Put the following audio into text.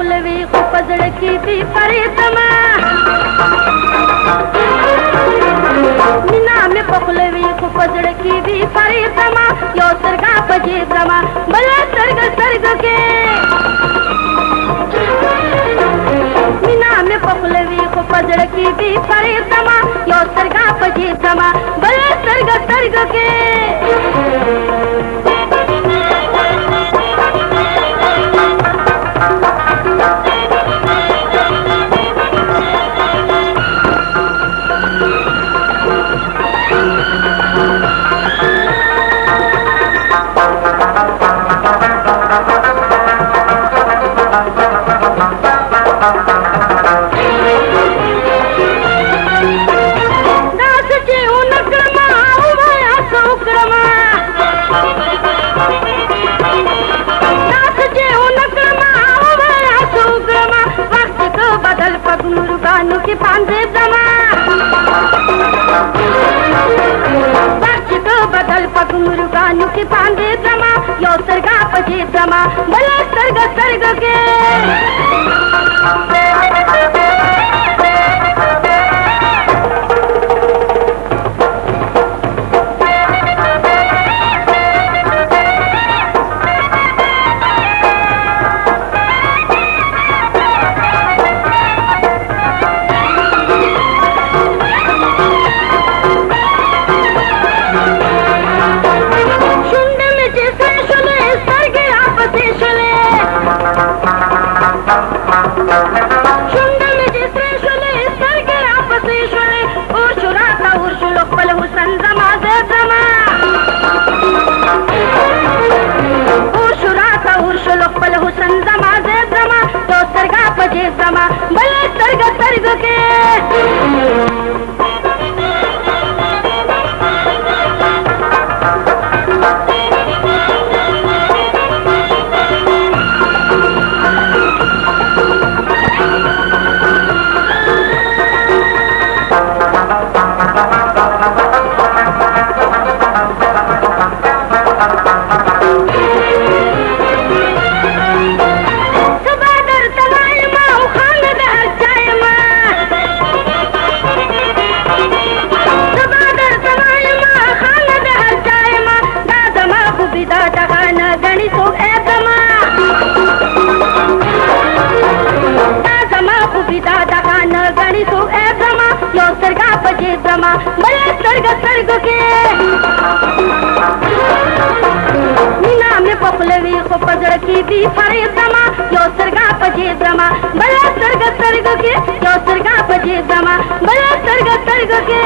पखलवी खुपजड़ की भी परितमा मीना में पखलवी खुपजड़ की भी परितमा यो सरगा पजे ब्रह्मा बला सर्ग सर्ग के मीना में पखलवी खुपजड़ की भी परितमा यो सरगा पजे ब्रह्मा बला सर्ग सर्ग के की पांडे जमा को बदल पगुरु गानु की पांडे जमा यो सरगा पजे जमा बला सर्ग सर्ग के बला सर्ग सर्ग के ब्रह्मा बला सर्ग सर्ग के मीना में पखलवी खुपजड़ की भी परितमा यो सरगा पजे ब्रह्मा बला सर्ग सर्ग के यो सरगा पजे ब्रह्मा बला सर्ग सर्ग के